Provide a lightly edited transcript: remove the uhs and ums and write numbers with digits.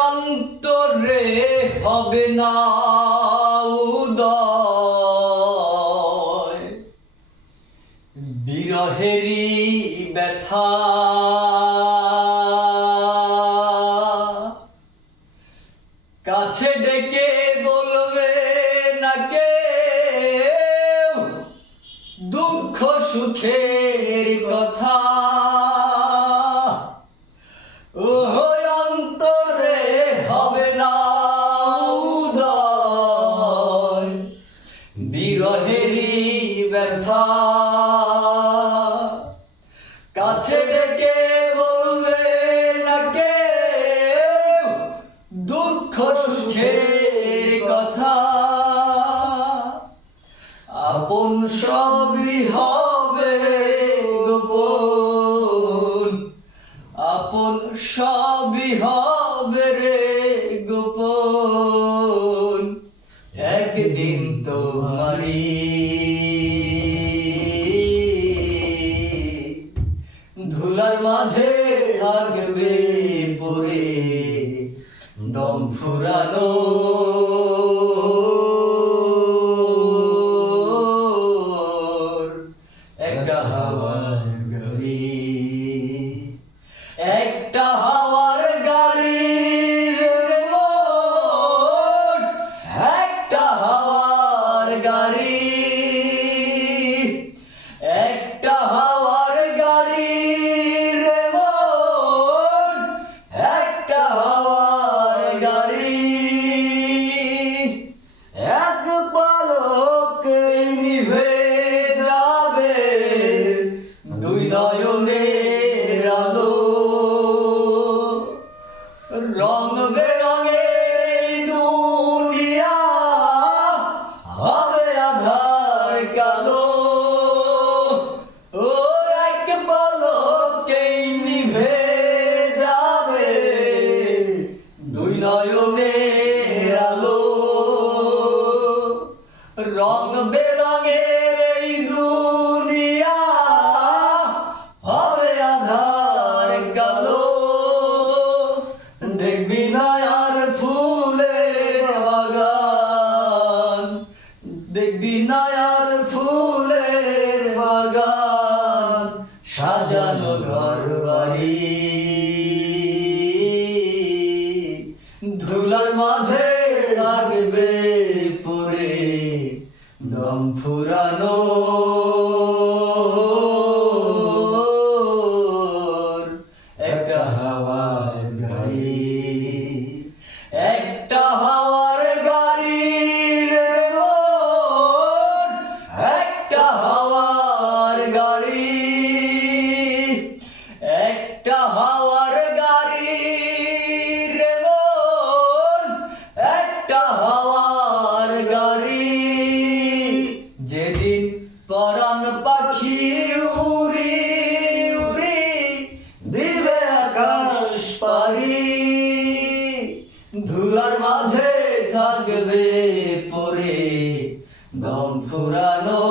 অন্তরে হবে না উদয় বিরহেরই ব্যথা, কাছে ডেকে বলবে না কেউ দুঃখ সুখের কথা। অন্তরে হবে না উদয় বিরহেরই ব্যথা, কাছে ডেকে বলবে না কেউ দুঃখ সুখের কথা। আপন সবই হবে গোপন, আপন সবই হবে রে গোপন, একদিন তোমারি ধুলার মাঝে থাকবে পড়ে দম ফুরানো একটা হাওয়ার গাড়ি, একটা হাওয়ার গাড়ি রে মন, একটা হাওয়ার গাড়ি, একটা হাওয়ার গাড়ি রে মন, একটা হাওয়ার গাড়ি। এক পলকেই নিভে যাবে দুই নয়নের আলো, রং বেরঙের এই দুনিয়া হবে আধার কালো। ও এক পলকেই নিভে যাবে দুই নয়নের আলো, রং বেরঙের এই দুনিয়া হবে আধার কালো। দেখবি না আর ফুলের বাগান, দেখবি না আর ফুলের বাগান, সাজানো ঘর বাড়ি ধুলার মাঝে থাকবে পড়ে দম ফুরানো একটা হাওয়ার গাড়ি, একটা হাওয়ার গাড়ি রে মন, একটা হাওয়ার গাড়ি, একটা হাওয়ার গাড়ি রে মন, একটা হাওয়ার গাড়ি। যেদিন পরাণ পাখি উড়ি উড়ি দিবে আকাশ পারি, ধুলার মাঝে থাকবে পড়ে দম ফুরানো।